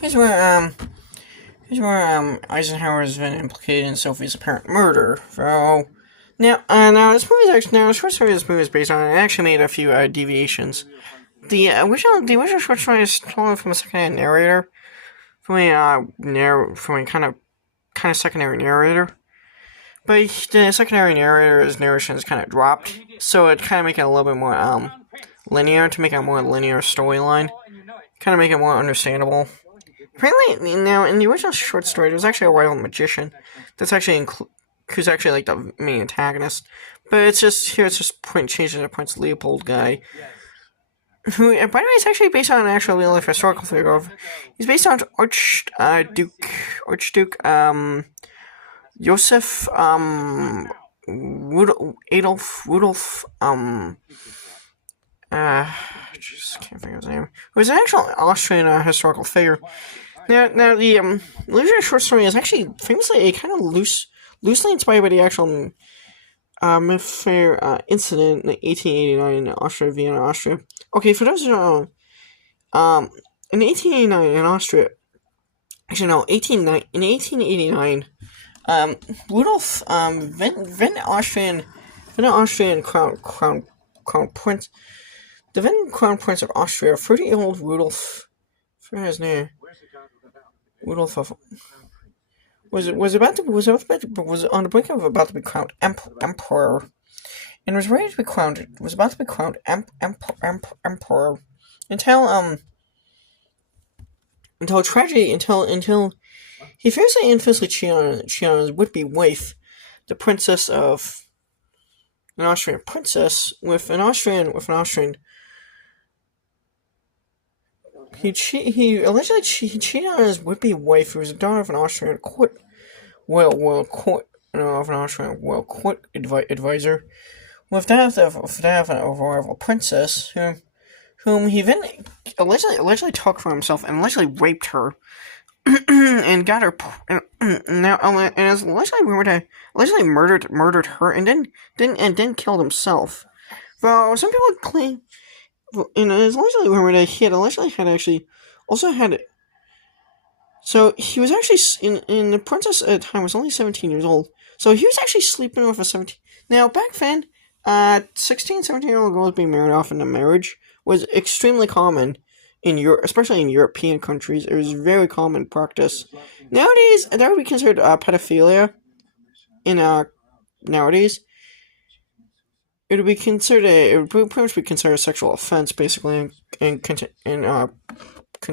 here's where Eisenhower has been implicated in Sophie's apparent murder. So now the short story this movie is based on. It actually made a few deviations. The original short story is told from a secondary narrator, from a kind of secondary narrator. But the secondary narrator's narration is kind of dropped, so it kind of make it a little bit more linear, to make it a more linear storyline, kind of make it more understandable. Apparently, now in the original short story, there's actually a rival magician that's actually who's actually like the main antagonist. But it's just changing to Prince Leopold guy, who, by the way, is actually based on an actual real life historical figure. He's based on Archduke Joseph Rudolf just can't think of his name. Who was an actual Austrian historical figure. Now the Illusionary short story is actually famously a kind of loosely inspired by the actual fair incident in 1889 in Austria, Vienna, Austria. Okay, for those who don't know, in 1889 in Austria, actually no, in 1889, Rudolf, then Austrian crown prince, the then crown prince of Austria, 30-year-old Rudolf, I forget his name. Rudolf was on the brink of about to be crowned emperor, and was ready to be crowned. Was about to be crowned emperor until tragedy until he fiercely and fiercely cheated on his would-be wife, the princess of an Austrian princess, with an Austrian. He allegedly cheated on his would-be wife, who was a daughter of an Austrian royal court advisor, with that of a rival princess, whom he then allegedly took for himself and allegedly raped her, and got her and is allegedly murdered her, and then killed himself. Though some people claim. And it is allegedly rumored that he had. So he was actually in the princess at the time was only 17 years old. So he was actually sleeping with a 17. Now back then, 16, 17-year-old girls being married off into marriage was extremely common in Europe, especially in European countries. It was very common practice. Nowadays, that would be considered pedophilia. Nowadays. It would pretty much be considered a sexual offense, basically, and